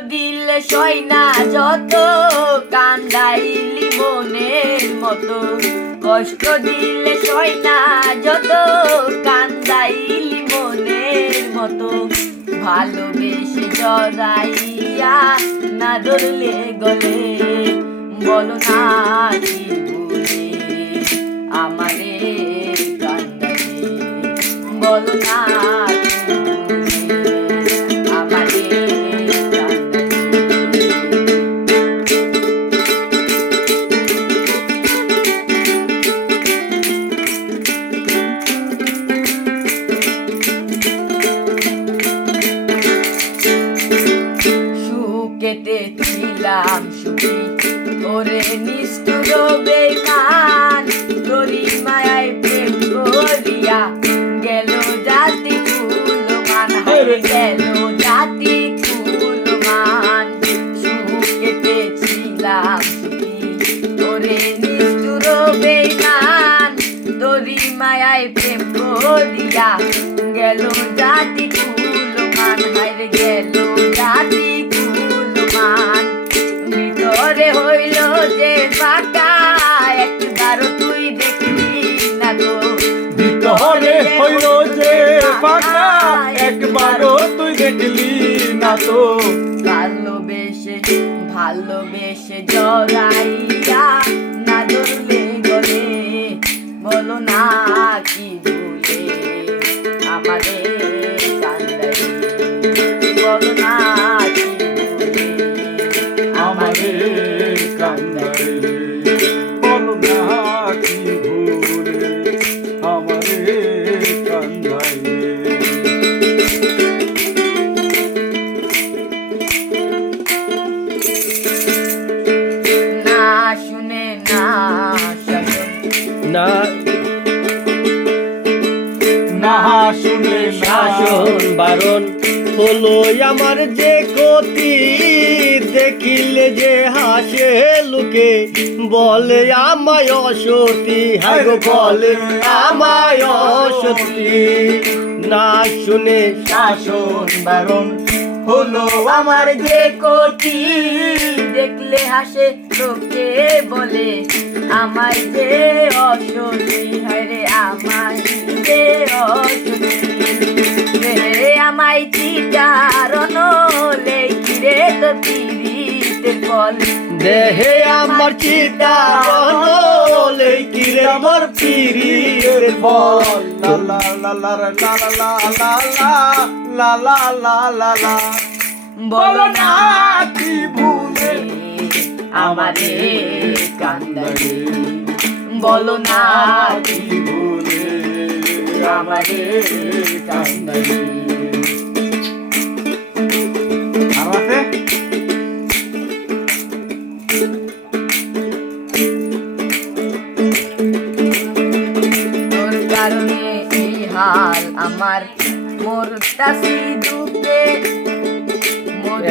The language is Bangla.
দিলে সয় না যত, কান্দাইলি মনের মতো। কষ্ট দিলে না যত, কান্দাইলি মনের মতো। ভালোবেসে জড়াইয়া না ধরলে গলে, বলো না ছিলাম সুখী। ওরে নিষ্ঠুর বেমান তোরি মায়ায় প্রেম করিয়া গেল জাতি হায় গেল জাতি ছিলাম সুখী ওরে নিষ্ঠুর বেমান তোরি মায়ায় প্রেম করিয়া গেল জাতি ফাঁকা একবার তুই দেখলি না গো। ভিতরে হইল যে ফাঁকা একবারও তুই দেখলি না তো। ভালোবেসে ভালোবেসে জড়াইয়া না ধরলে গলে বলো না। না। শোনে না না শুনে শাসন বারণ হলো আমার যে ক্ষতি। দেখিলে যে হাসে লোকে, বলে আমায় অসতী। হায় বলে আমায় অসতী। না শুনে শাসন বারণ হলো আমার যে কোটি দেখলে হাসে লোকে বলে আমার যে অসতি হরে আমার যে অসতি রে আমায় চিটারণ লেখিরে তো পিড়িতে ফল দেহে আমার চিতা লেকিরে আমার বল লা লা লা লা লা লা লা লা লা লা লা লা লা বলো না কি ভুলে আমারে কান্দারে। বলো না কি বলে আমারে কান্দারে আমার। মোর তাসি দুতে মোর